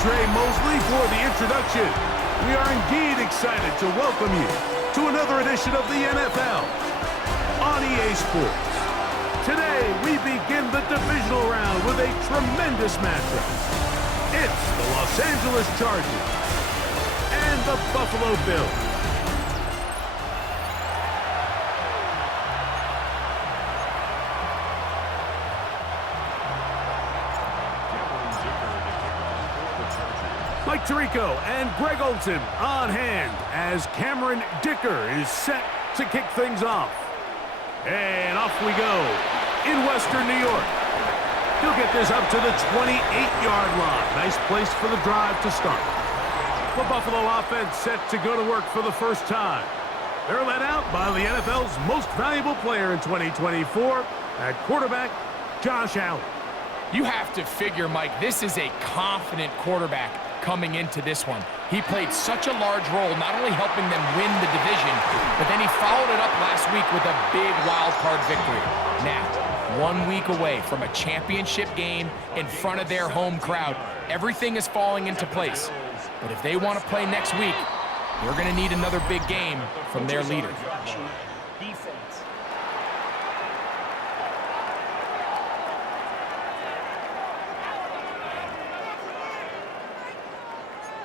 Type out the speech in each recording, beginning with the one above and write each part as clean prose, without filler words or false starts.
Trey Mosley for the introduction. We are indeed excited to welcome you to another edition of the NFL on EA Sports. Today, we begin the divisional round with a tremendous matchup. It's the Los Angeles Chargers and the Buffalo Bills. Mike Tirico and Greg Olsen on hand as Cameron Dicker is set to kick things off. And off we go in Western New York. He'll get this up to the 28-yard line. Nice place for the drive to start. The Buffalo offense set to go to work for the first time. They're led out by the NFL's most valuable player in 2024, at quarterback, Josh Allen. You have to figure, Mike, this is a confident quarterback coming into this one. He played such a large role, not only helping them win the division, but then he followed it up last week with a big wild card victory. Now, 1 week away from a championship game in front of their home crowd, everything is falling into place. But if they want to play next week, they're going to need another big game from their leader.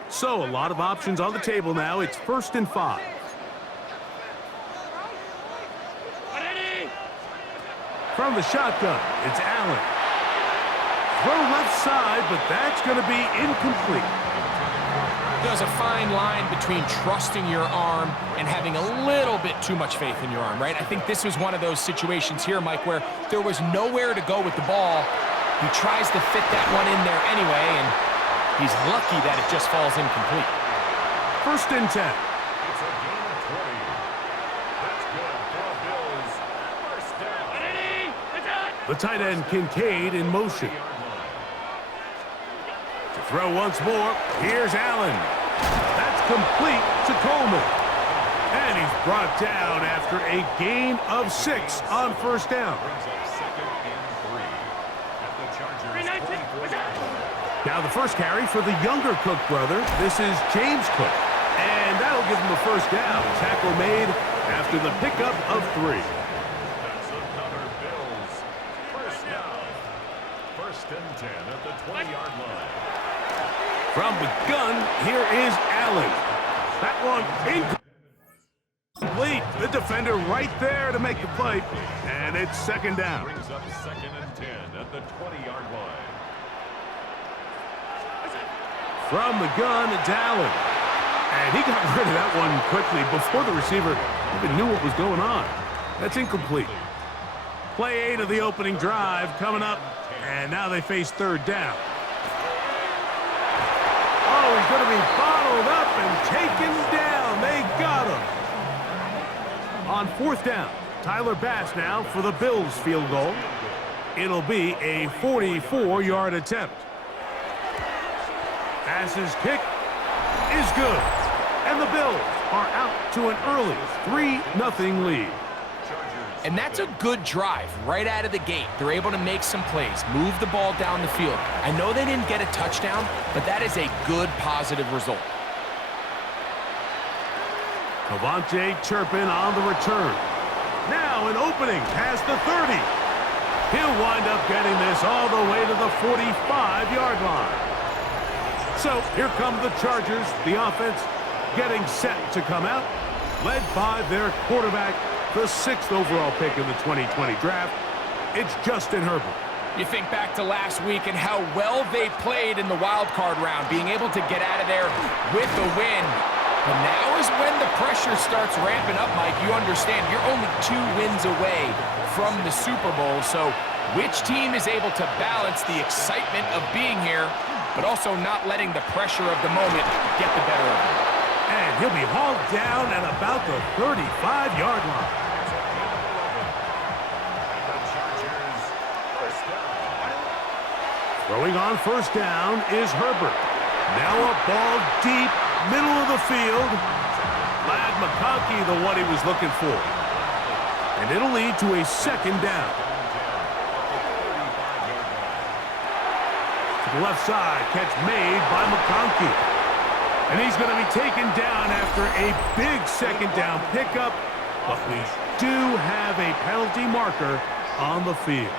So, a lot of options on the table now. It's 1st and 5. From the shotgun, it's Allen. Throw left side, but that's going to be incomplete. There's a fine line between trusting your arm and having a little bit too much faith in your arm, right? I think this was one of those situations here, Mike, where there was nowhere to go with the ball. He tries to fit that one in there anyway, and he's lucky that it just falls incomplete. 1st and 10. It's a gain of 20. That's good for the Bills. First down. The tight end Kincaid in motion. To throw once more, here's Allen. That's complete to Coleman. And he's brought down after a gain of 6 on 1st down. Brings up 2nd and 3. At the Chargers 24-yard line. Now the first carry for the younger Cook brother. This is James Cook. And that'll give him the first down. Tackle made after the pickup of 3. That's another Bills. First down. 1st and 10 at the 20-yard line. From the gun, here is Allen. That one incomplete. The defender right there to make the play. And it's 2nd down. Brings up 2nd and 10 at the 20-yard line. From the gun, it's Allen. And he got rid of that one quickly before the receiver even knew what was going on. That's incomplete. Play 8 of the opening drive coming up. And now they face 3rd down. Oh, he's going to be bottled up and taken down. They got him. On 4th down, Tyler Bass now for the Bills field goal. It'll be a 44-yard attempt. Bass's kick is good. And the Bills are out to an early 3-0 lead. And that's a good drive right out of the gate. They're able to make some plays, move the ball down the field. I know they didn't get a touchdown, but that is a good, positive result. Cavante Turpin on the return. Now an opening past the 30. He'll wind up getting this all the way to the 45-yard line. So here come the Chargers, the offense getting set to come out, led by their quarterback, the 6th overall pick in the 2020 draft. It's Justin Herbert. You think back to last week and how well they played in the wild card round, being able to get out of there with the win. But now is when the pressure starts ramping up, Mike. You understand you're only 2 wins away from the Super Bowl, so which team is able to balance the excitement of being here, but also not letting the pressure of the moment get the better of him? And he'll be hauled down at about the 35-yard line. Throwing on 1st down is Herbert. Now a ball deep, middle of the field. Lad McConkey, the one he was looking for. And it'll lead to a 2nd down. To the left side. Catch made by McConkey. And he's going to be taken down after a big second down pickup. But we do have a penalty marker on the field.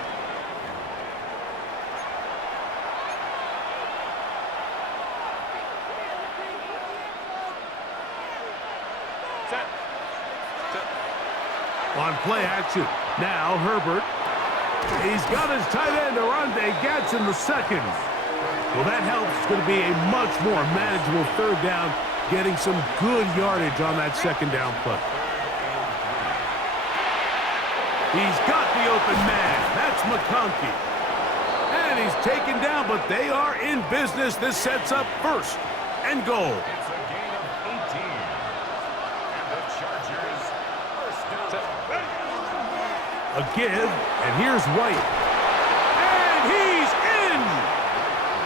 On play action. Now Herbert. He's got his tight end, Arundé Gadsden the second. Well, that helps. It's going to be a much more manageable third down, getting some good yardage on that second down play. He's got the open man. That's McConkey. And he's taken down, but they are in business. This sets up first and goal. It's a gain of 18. And the Chargers are still A give, and here's White. And he's in!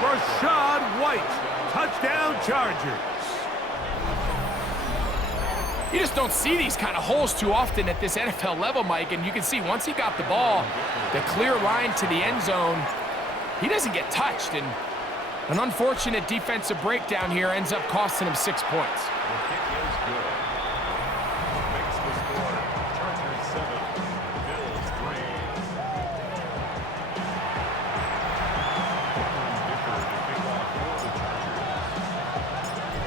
Rashad White. Touchdown Chargers. You just don't see these kind of holes too often at this NFL level, Mike, and you can see once he got the ball, the clear line to the end zone, he doesn't get touched, and an unfortunate defensive breakdown here ends up costing him 6 points. The kick is good. Makes the score. Chargers 7, Bills 3.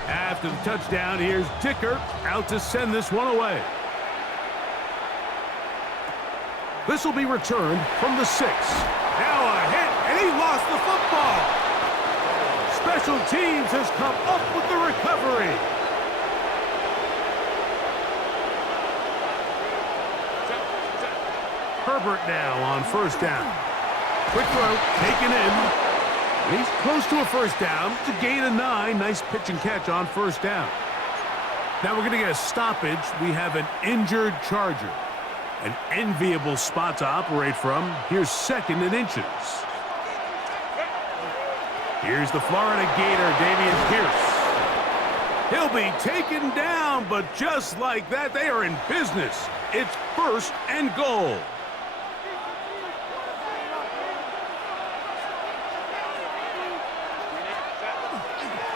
After the touchdown, here's Dicker out to send this one away. This will be returned from the 6. Now a hit, and he lost the football. Special teams has come up with the recovery. Herbert now on first down. Quick throw, taken in. He's close to a first down. It's a gain of 9. Nice pitch and catch on first down. Now we're going to get a stoppage. We have an injured Charger. An enviable spot to operate from. Here's second and inches. Here's the Florida Gator, Dameon Pierce. He'll be taken down, but just like that, they are in business. It's first and goal.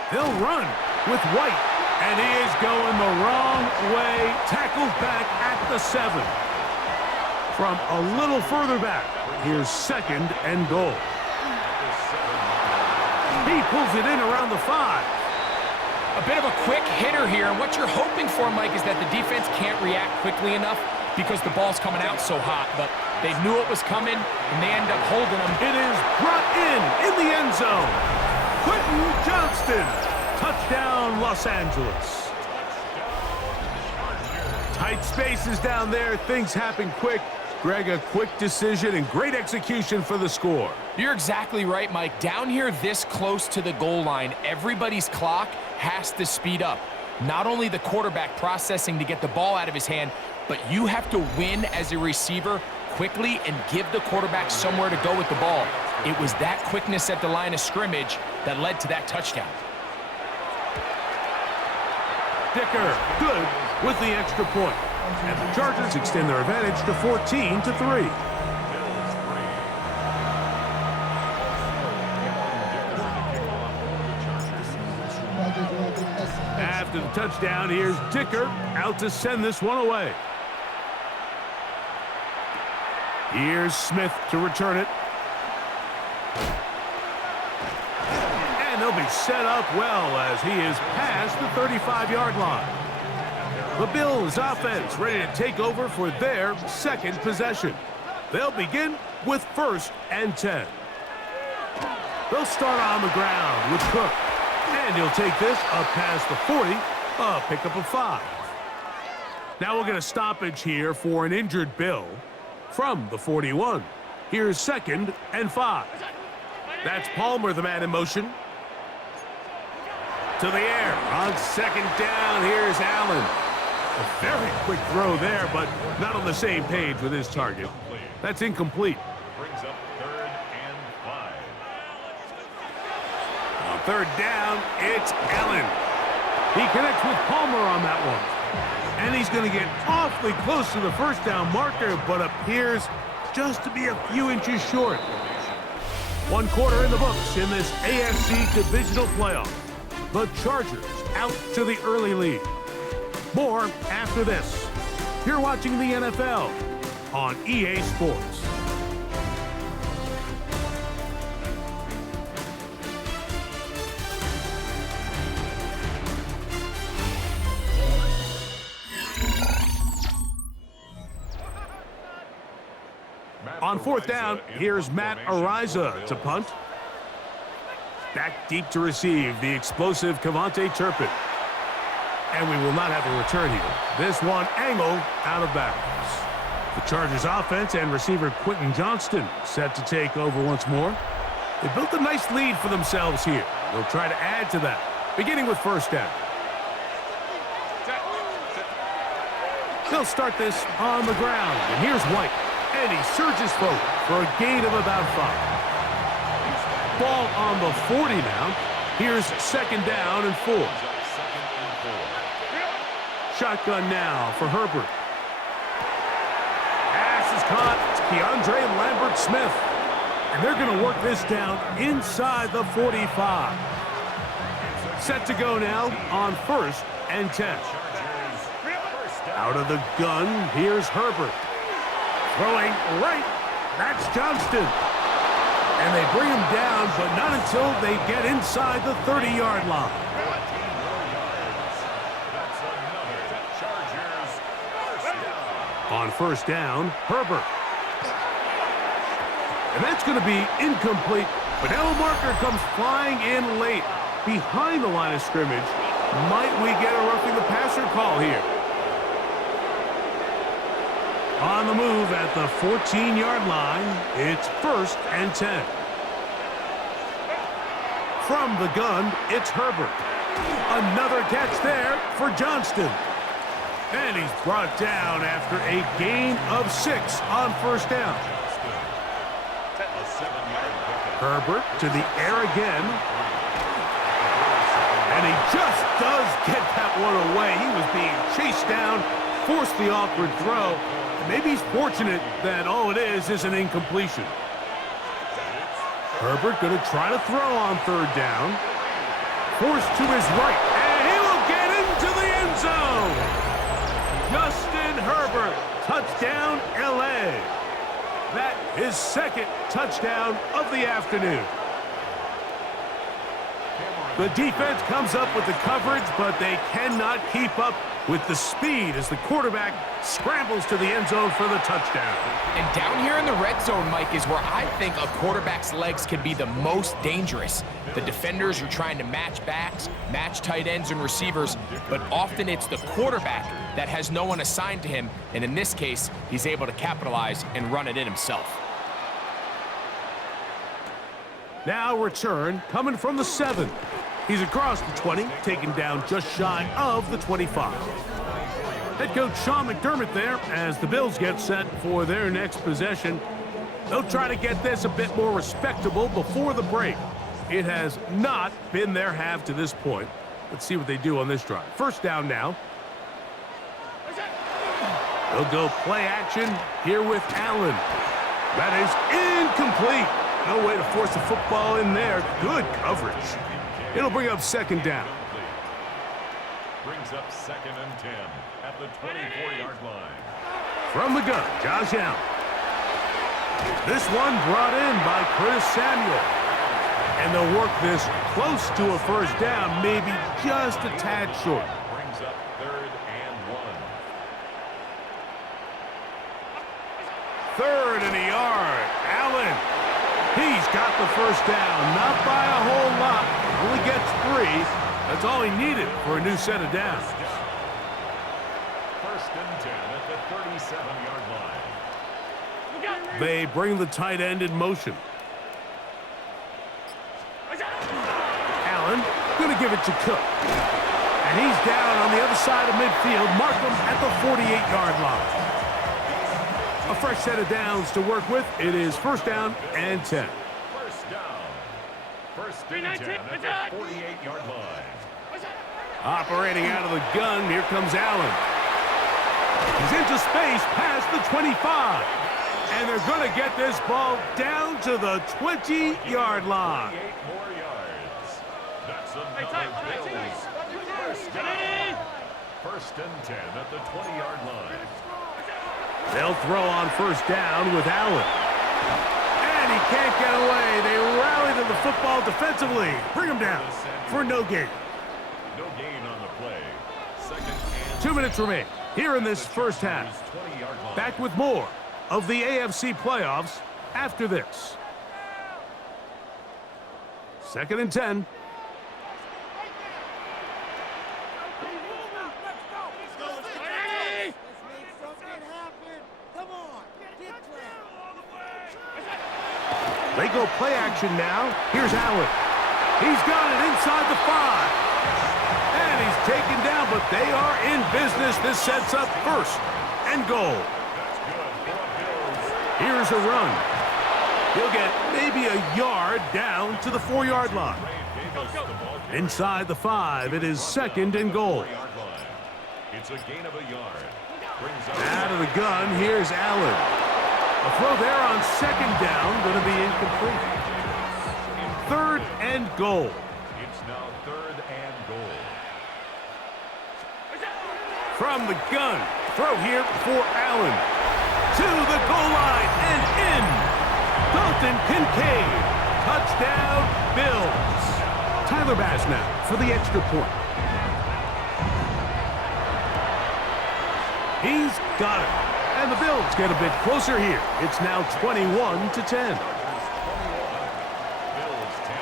They'll run with White, and he is going the wrong way. Tackled back at the 7. From a little further back, here's second and goal. He pulls it in around the 5. A bit of a quick hitter here, and what you're hoping for, Mike, is that the defense can't react quickly enough because the ball's coming out so hot, but they knew it was coming, and they end up holding them. It is brought in the end zone. Quentin Johnston, touchdown Los Angeles. Tight spaces down there, things happen quick. Greg, a quick decision and great execution for the score. You're exactly right, Mike. Down here this close to the goal line, everybody's clock has to speed up. Not only the quarterback processing to get the ball out of his hand, but you have to win as a receiver quickly and give the quarterback somewhere to go with the ball. It was that quickness at the line of scrimmage that led to that touchdown. Dicker, good with the extra point. And the Chargers extend their advantage to 14-3. After the touchdown, here's Dicker out to send this one away. Here's Smith to return it. And they'll be set up well as he is past the 35-yard line. The Bills offense ready to take over for their second possession. They'll begin with first and 10. They'll start on the ground with Cook. And he'll take this up past the 40, a pickup of 5. Now we'll get a stoppage here for an injured Bill from the 41. Here's second and 5. That's Palmer, the man in motion. To the air on second down. Here's Allen. A very quick throw there, but not on the same page with his target. That's incomplete. Brings up 3rd and 5. On third down, it's Allen. He connects with Palmer on that one. And he's going to get awfully close to the first down marker, but appears just to be a few inches short. One quarter in the books in this AFC divisional playoff. The Chargers out to the early lead. More after this. You're watching the NFL on EA Sports. On fourth down, here's Matt Ariza to punt. Back deep to receive the explosive Cavante Turpin. And we will not have a return here. This one angled out of bounds. The Chargers offense and receiver Quentin Johnston set to take over once more. They built a nice lead for themselves here. They'll try to add to that, beginning with first down. They'll start this on the ground. And here's White. And he surges forward for a gain of about 5. Ball on the 40 now. Here's second down and 4. Shotgun now for Herbert. Pass is caught. It's Keandre Lambert-Smith. And they're going to work this down inside the 45. Set to go now on first and 10. Out of the gun, here's Herbert. Throwing right, that's Johnston. And they bring him down, but not until they get inside the 30-yard line. On first down, Herbert. And that's going to be incomplete, but now a marker comes flying in late. Behind the line of scrimmage, might we get a roughing the passer call here? On the move at the 14-yard line, it's first and 10. From the gun, it's Herbert. Another catch there for Johnston. And he's brought down after a gain of 6 on first down. Herbert to the air again. And he just does get that one away. He was being chased down, forced the awkward throw. Maybe he's fortunate that all it is an incompletion. Herbert going to try to throw on third down. Forced to his right, and he will get into the end zone. Justin Herbert, touchdown LA. That is second touchdown of the afternoon. The defense comes up with the coverage, but they cannot keep up with the speed as the quarterback scrambles to the end zone for the touchdown. And down here in the red zone, Mike, is where I think a quarterback's legs can be the most dangerous. The defenders are trying to match backs, match tight ends and receivers, but often it's the quarterback that has no one assigned to him, and in this case, he's able to capitalize and run it in himself. Now return coming from the 7. He's across the 20, taken down just shy of the 25. Head coach Sean McDermott there as the Bills get set for their next possession. They'll try to get this a bit more respectable before the break. It has not been their half to this point. Let's see what they do on this drive. First down now. They'll go play action here with Allen. That is incomplete. No way to force the football in there. Good coverage. It'll bring up second down. Brings up second and 10 at the 24-yard line. From the gun, Josh Allen. This one brought in by Curtis Samuel. And they'll work this close to a first down, maybe just a tad short. Brings up third and 1. Third and a yard. Allen. He's got the first down, not by a whole lot. Only gets 3. That's all he needed for a new set of downs. First and 10 at the 37-yard line. They bring the tight end in motion. Allen going to give it to Cook. And he's down on the other side of midfield. Mark him at the 48-yard line. A fresh set of downs to work with. It is first down and 10. First down. First and 10 at the 48-yard line. Operating out of the gun, here comes Allen. He's into space past the 25. And they're going to get this ball down to the 20-yard line. 8 more yards. That's another Bills first down. First and 10 at the 20-yard line. They'll throw on first down with Allen. And he can't get away. They rally to the football defensively. Bring him down for no gain. No gain on the play. Second and 2 minutes remain here in this first half. 20-yard line. Back with more of the AFC playoffs after this. Second and 10. They go play action now. Here's Allen. He's got it inside the 5. And he's taken down, but they are in business. This sets up first and goal. That's good for Bills. Here's a run. He'll get maybe a yard down to the 4-yard line. Davis, the ball carrier. Inside the 5, it is second and goal. 4-yard line. It's a gain of a yard. Brings up Out of the gun, here's Allen. A throw there on second down, going to be incomplete. Third and goal. It's now third and goal. From the gun, throw here for Allen. To the goal line and in. Dalton Kincaid. Touchdown, Bills. Tyler Bass now for the extra point. He's got it. And the Bills get a bit closer here. It's now 21-10. Bills 10.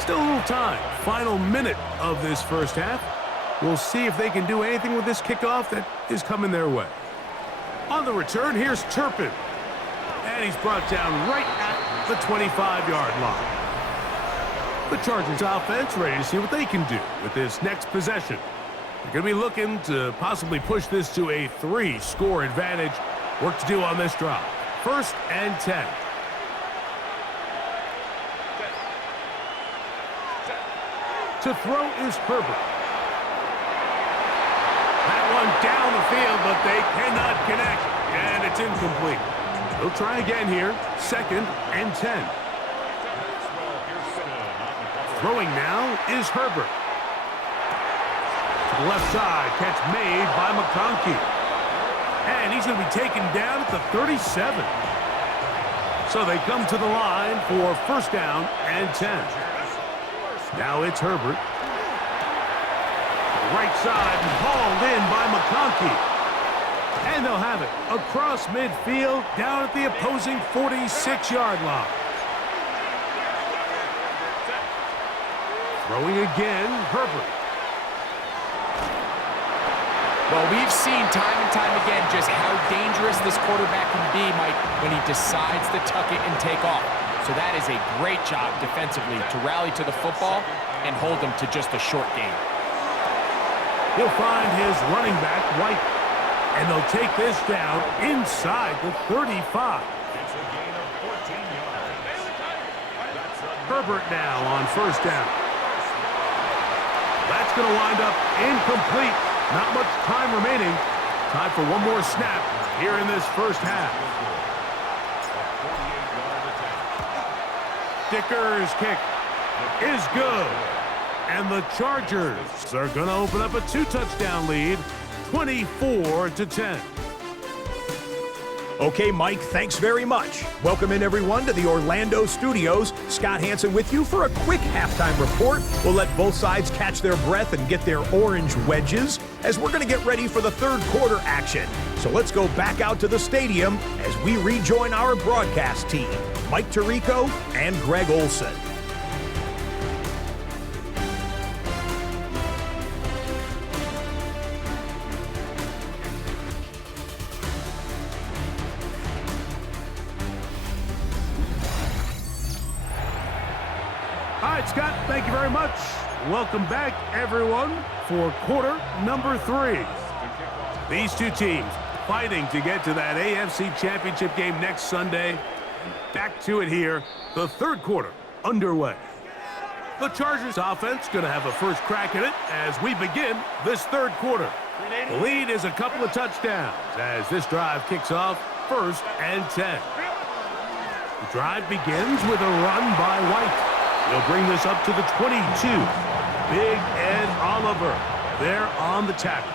Still a little time. Final minute of this first half. We'll see if they can do anything with this kickoff that is coming their way. On the return, here's Turpin. And he's brought down right at the 25-yard line. The Chargers offense ready to see what they can do with this next possession. They're going to be looking to possibly push this to a 3-score advantage. Work to do on this drive. First and 10. To throw is Herbert. That one down the field, but they cannot connect, and it's incomplete. They'll try again here. Second and 10. Throwing now is Herbert. To the left side, catch made by McConkey. And he's going to be taken down at the 37. So they come to the line for first down and 10. Now it's Herbert. Right side and hauled in by McConkey. And they'll have it across midfield down at the opposing 46-yard line. Throwing again, Herbert. Well, we've seen time and time again just how dangerous this quarterback can be, Mike, when he decides to tuck it and take off. So that is a great job defensively to rally to the football and hold them to just a short game. He'll find his running back, White. And they'll take this down inside the 35. It's a gain of 14 yards. Herbert now on first down. That's going to wind up incomplete. Not much time remaining. Time for one more snap here in this first half. Dicker's kick is good. And the Chargers are going to open up a 2-touchdown lead, 24-10. Okay, Mike, thanks very much. Welcome in, everyone, to the Orlando studios. Scott Hansen with you for a quick halftime report. We'll let both sides catch their breath and get their orange wedges as we're going to get ready for the third quarter action. So let's go back out to the stadium as we rejoin our broadcast team, Mike Tirico and Greg Olson. All right, Scott, thank you very much. Welcome back, everyone, for quarter number 3. These two teams fighting to get to that AFC Championship game next Sunday. Back to it here, the third quarter underway. The Chargers offense going to have a first crack at it as we begin this third quarter. The lead is a couple of touchdowns as this drive kicks off 1st and 10. The drive begins with a run by White. He'll bring this up to the 22. Big Ed Oliver there on the tackle.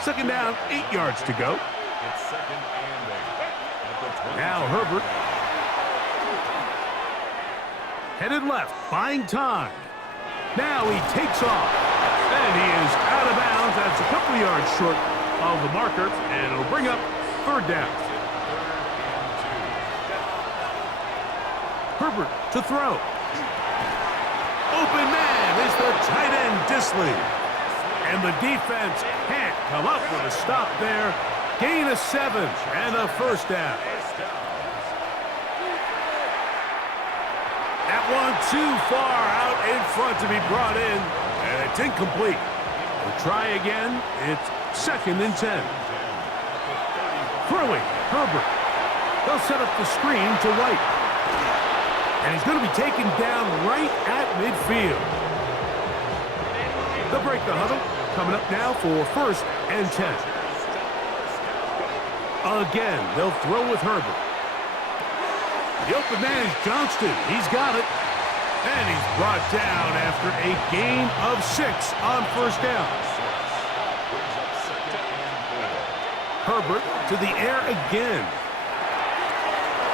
Second down, 8 yards to go. It's second and 8. Now Herbert. Headed left, buying time. Now he takes off. And he is out of bounds. That's a couple of yards short of the marker. And it'll bring up 3rd down. Herbert to throw. Open man is the tight end Disley. And the defense can't come up with a stop there. Gain of 7 and a 1st down. That one too far out in front to be brought in. And it's incomplete. We'll try again. It's 2nd and 10. Throwing, Herbert. They'll set up the screen to White. And he's going to be taken down right at midfield. They'll break the huddle. Coming up now for 1st and 10. Again, they'll throw with Herbert. The open man is Johnston. He's got it. And he's brought down after a gain of 6 on 1st down. Herbert to the air again.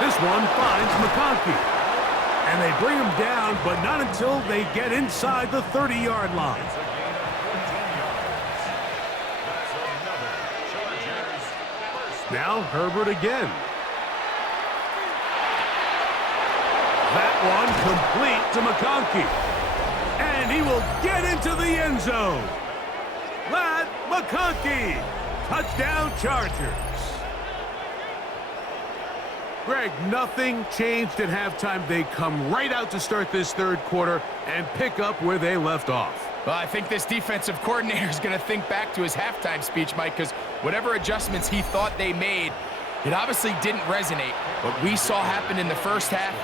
This one finds McConkey. And they bring him down, but not until they get inside the 30-yard line. Now Herbert again. That one complete to McConkey. And he will get into the end zone. Lad McConkey. Touchdown Chargers. Greg, nothing changed at halftime. They come right out to start this third quarter and pick up where they left off. Well, I think this defensive coordinator is going to think back to his halftime speech, Mike, because whatever adjustments he thought they made, it obviously didn't resonate. What we saw happen in the first half,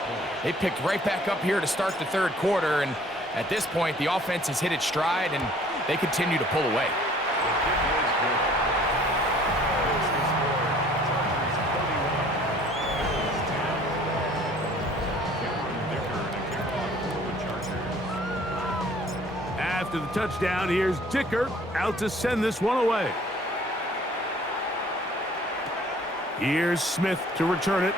they picked right back up here to start the third quarter, and at this point, the offense has hit its stride, and they continue to pull away. After the touchdown, here's Dicker out to send this one away. Here's Smith to return it.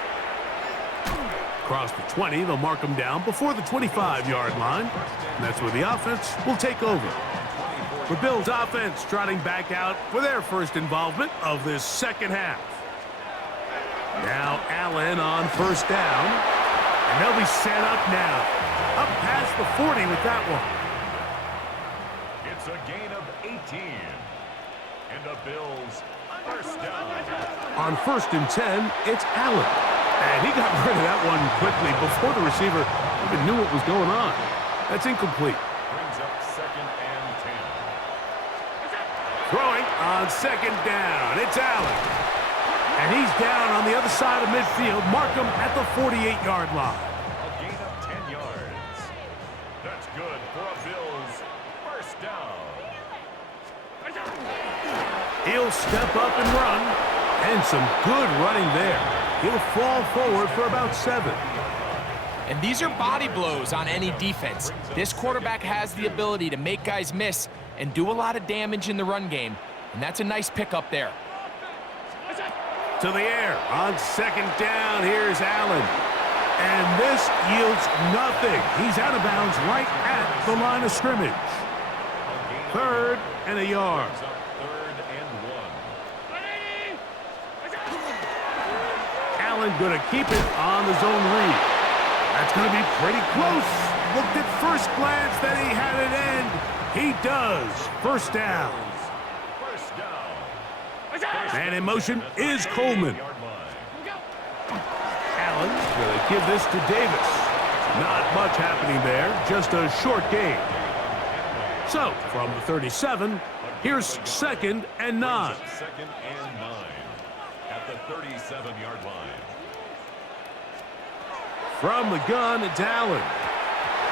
Across the 20, they'll mark him down before the 25-yard line. And that's where the offense will take over. The Bills offense trotting back out for their first involvement of this second half. Now Allen on 1st down. And they'll be set up now. Up past the 40 with that one. It's a gain of 18. And the Bills 1st down. On 1st and 10, it's Allen. And he got rid of that one quickly before the receiver even knew what was going on. That's incomplete. Brings up 2nd and 10. Throwing on 2nd down. It's Allen. And he's down on the other side of midfield. Mark him at the 48-yard line. A gain of 10 yards. That's good for a Bills 1st down. He'll step up and run. And some good running there. He'll fall forward for about 7. And these are body blows on any defense. This quarterback has the ability to make guys miss and do a lot of damage in the run game. And that's a nice pickup there. To the air on 2nd down. Here's Allen. And this yields nothing. He's out of bounds right at the line of scrimmage. 3rd and a yard. Allen going to keep it on the zone read. That's going to be pretty close. Looked at first glance that he had it end. He does. 1st down. And in motion is Coleman. Allen going to give this to Davis. Not much happening there. Just a short gain. So, from the 37, here's 2nd and 9. 2nd and 9 at the 37-yard line. From the gun, it's Allen.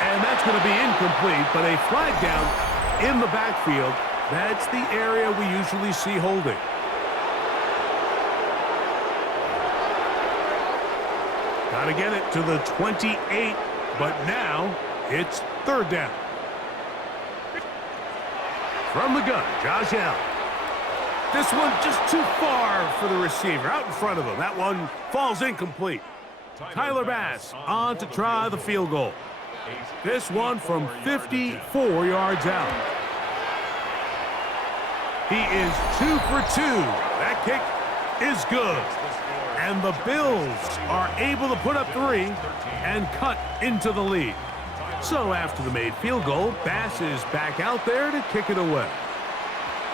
And that's going to be incomplete, but a flag down in the backfield. That's the area we usually see holding. Got to get it to the 28, but now it's third down. From the gun, Josh Allen. This one just too far for the receiver, out in front of him. That one falls incomplete. Tyler Bass on to try the field goal. This one from 54 yards out. He is 2 for 2. That kick is good. And the Bills are able to put up 3 and cut into the lead. So after the made field goal, Bass is back out there to kick it away.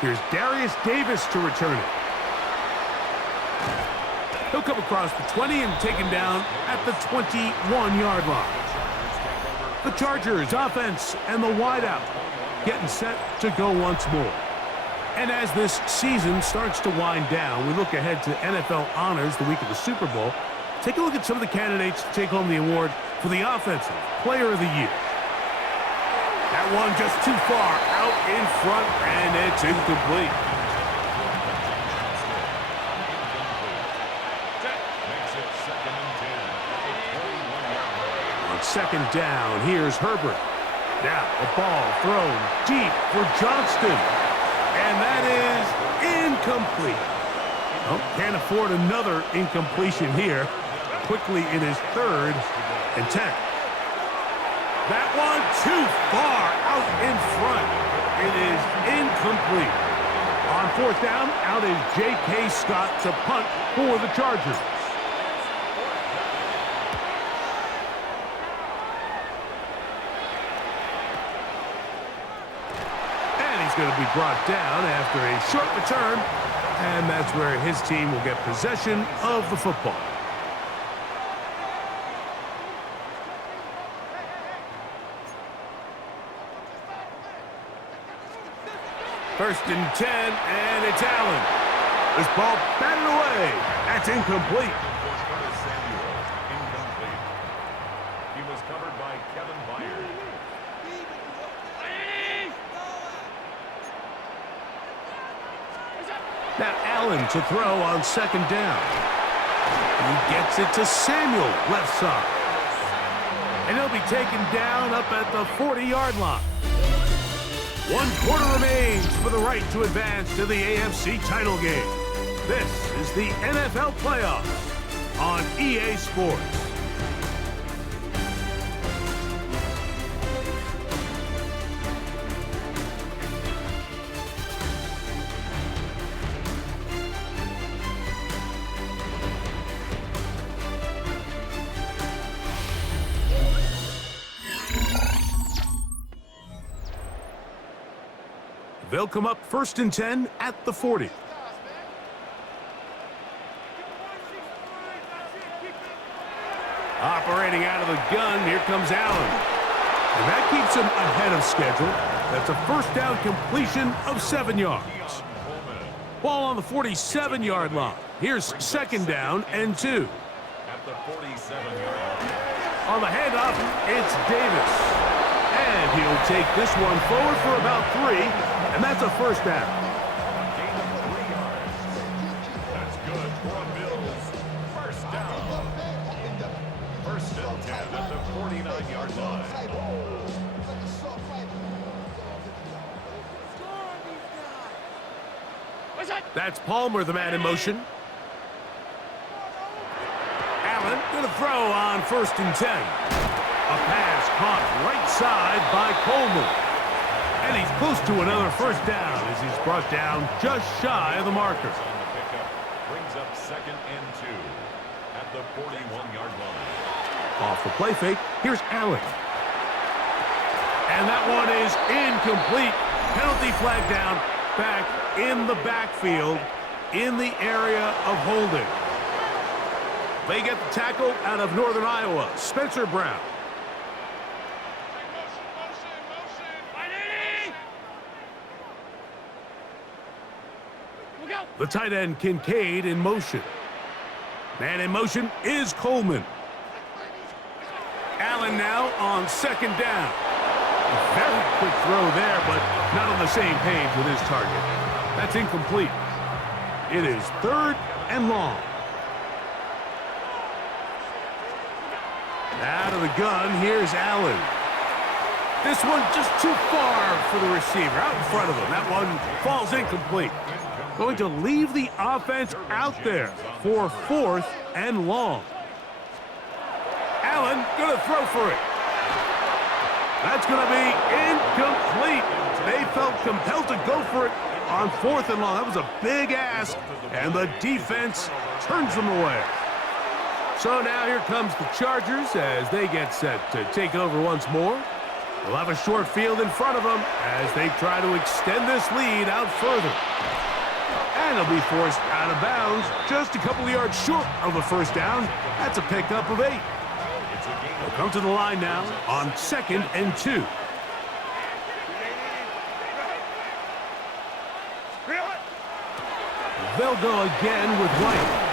Here's Darius Davis to return it. He'll come across the 20 and taken down at the 21-yard line. The Chargers offense and the wideout getting set to go once more. And as this season starts to wind down, we look ahead to NFL honors the week of the Super Bowl. Take a look at some of the candidates to take home the award for the Offensive Player of the Year. That one just too far out in front, and it's incomplete. On second down, here's Herbert. Now a ball thrown deep for Johnston. And that is incomplete. Oh, can't afford another incompletion here. Quickly in his 3rd and 10. That one too far out in front. It is incomplete. On 4th down, out is J.K. Scott to punt for the Chargers. Going to be brought down after a short return, and that's where his team will get possession of the football. First and 10, and it's Allen. This ball batted away. That's incomplete. He was covered by Kevin Byard. Now Allen to throw on second down. He gets it to Samuel, left side. And he'll be taken down up at the 40-yard line. 1 quarter remains for the right to advance to the AFC title game. This is the NFL playoffs on EA Sports. They'll come up first and 10 at the 40. Operating out of the gun, here comes Allen. And that keeps him ahead of schedule. That's a first down completion of 7 yards. Ball on the 47-yard line. Here's second down and 2. At the 47-yard line. On the handoff, it's Davis. And he'll take this one forward for about 3, and that's a first down. Gain of 3 yards. That's good for Bills. First down. First and 10 at the 49-yard line. That's Palmer, the man in motion. Allen going to throw on first and 10. A pass caught right side by Coleman. And he's close to another first down as he's brought down just shy of the marker. Brings up second and 2 at the 41-yard line. Off the play fake, here's Allen. And that one is incomplete. Penalty flag down back in the backfield in the area of holding. They get the tackle out of Northern Iowa, Spencer Brown. The tight end, Kincaid, in motion. Man in motion is Coleman. Allen line now on second down. A very quick throw there, but not on the same page with his target. That's incomplete. It is 3rd and long. Out of the gun, here's Allen. This one just too far for the receiver, out in front of him. That one falls incomplete. Going to leave the offense out there for 4th and long. Allen going to throw for it. That's going to be incomplete. They felt compelled to go for it on 4th and long. That was a big ask, and the defense turns them away. So now here comes the Chargers as they get set to take over once more. They'll have a short field in front of them as they try to extend this lead out further. And they'll be forced out of bounds just a couple of yards short of a first down. That's a pickup of 8. They'll come to the line now on 2nd and 2. They'll go again with White.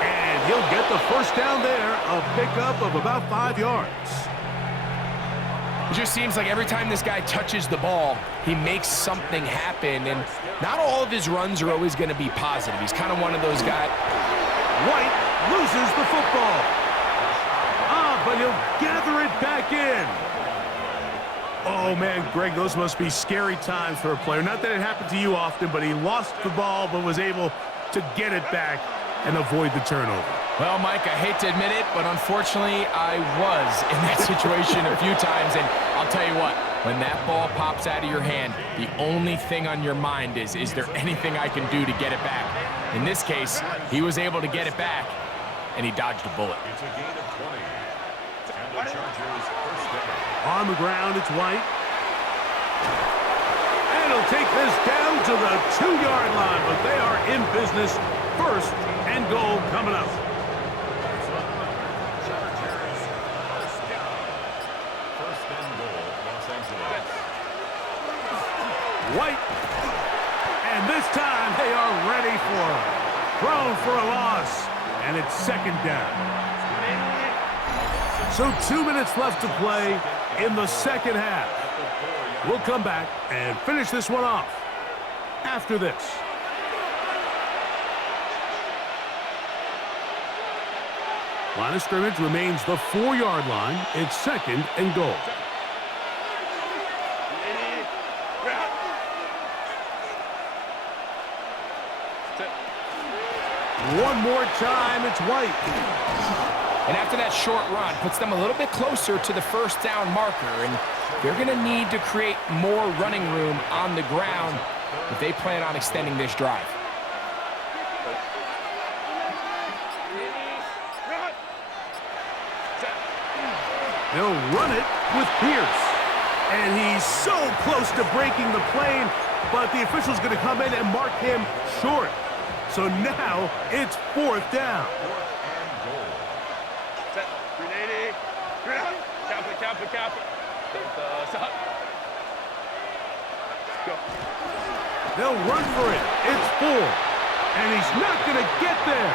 And he'll get the first down there, a pickup of about 5 yards. It just seems like every time this guy touches the ball, he makes something happen, and not all of his runs are always going to be positive. He's kind of one of those guys. White loses the football. But he'll gather it back in. Oh, man, Greg, those must be scary times for a player. Not that it happened to you often, but he lost the ball but was able to get it back and avoid the turnover. Well, Mike, I hate to admit it, but unfortunately, I was in that situation a few times, and I'll tell you what, when that ball pops out of your hand, the only thing on your mind is there anything I can do to get it back? In this case, he was able to get it back, and he dodged a bullet. It's a gain of 20. And the Chargers first down. On the ground, it's White. And he'll take this down to the 2-yard line, but they are in business. 1st and goal coming up. Chargers first down. 1st and goal, Los Angeles. White. And this time they are ready for him. Thrown for a loss. And it's 2nd down. So 2 minutes left to play in the second half. We'll come back and finish this one off after this. Line of scrimmage remains the 4-yard line. It's 2nd and goal. One more time, it's White. And after that short run, puts them a little bit closer to the first down marker, and they're going to need to create more running room on the ground if they plan on extending this drive. They'll run it with Pierce. And he's so close to breaking the plane, but the official's going to come in and mark him short. So now it's 4th down. They'll run for it. It's 4. And he's not going to get there.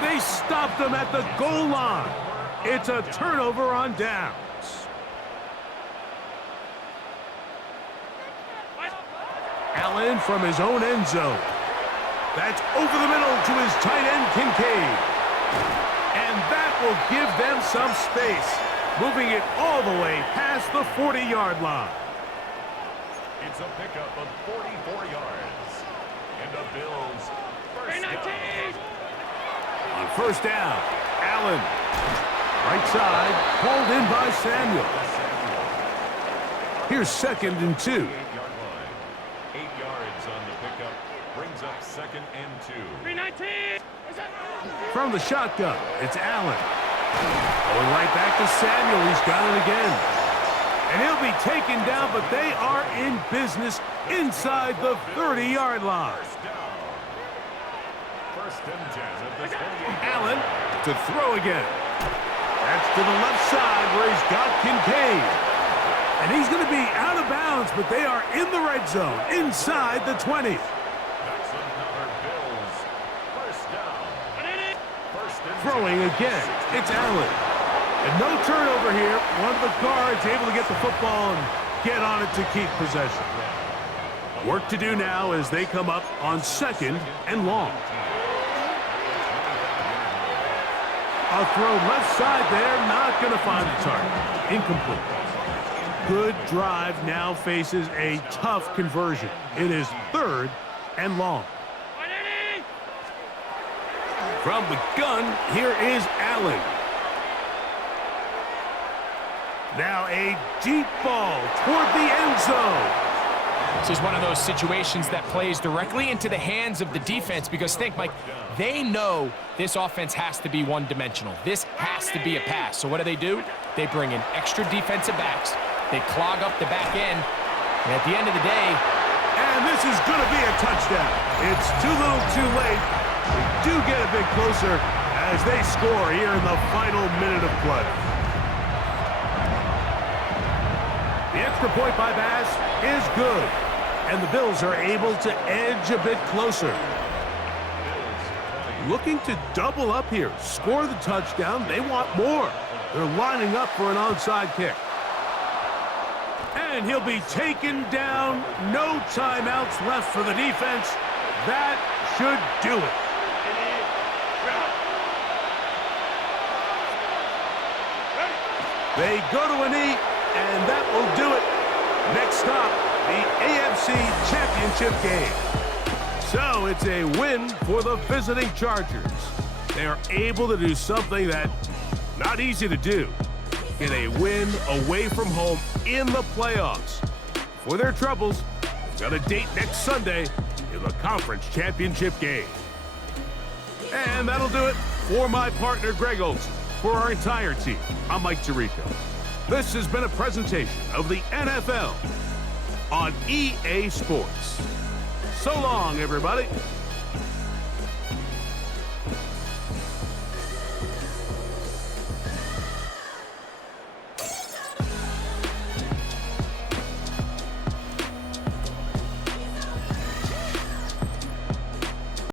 They stopped him at the goal line. It's a turnover on downs. Allen from his own end zone. That's over the middle to his tight end, Kincaid. And that will give them some space, moving it all the way past the 40-yard line. It's a pickup of 44 yards. And the Bills first down. On 1st down, Allen. Right side, called in by Samuel. Here's 2nd and 2. 8-yard line. 8 yards on the pickup. Brings up 2nd and 2. 319. From the shotgun, it's Allen. Going right back to Samuel. He's got it again. And he'll be taken down, but they are in business inside the 30-yard line. First and 10 at the 28. Allen to throw again. That's to the left side where he's got Kincaid. And he's going to be out of bounds, but they are in the red zone inside the 20. That's another Bills first down. First and Throwing again, it's Allen. And no turnover here. One of the guards able to get the football and get on it to keep possession. Work to do now as they come up on 2nd and long. A throw left side there, not going to find the target. Incomplete. Good drive now faces a tough conversion. It is 3rd and long. From the gun, here is Allen. Now a deep ball toward the end zone. This is one of those situations that plays directly into the hands of the defense because think, Mike, they know this offense has to be one-dimensional. This has to be a pass. So what do? They bring in extra defensive backs. They clog up the back end. And at the end of the day, and this is going to be a touchdown. It's too little too late. They do get a bit closer as they score here in the final minute of play. The extra point by Bass is good. And the Bills are able to edge a bit closer. Looking to double up here. Score the touchdown. They want more. They're lining up for an onside kick. And he'll be taken down. No timeouts left for the defense. That should do it. They go to a knee, and that will do it. Next stop, the AFC Championship game. So it's a win for the visiting Chargers. They are able to do something that not easy to do. Get a win away from home in the playoffs. For their troubles, they've got a date next Sunday in the Conference Championship game. And that'll do it for my partner, Greg Olson. For our entire team, I'm Mike Tirico. This has been a presentation of the NFL on EA Sports. So long, everybody.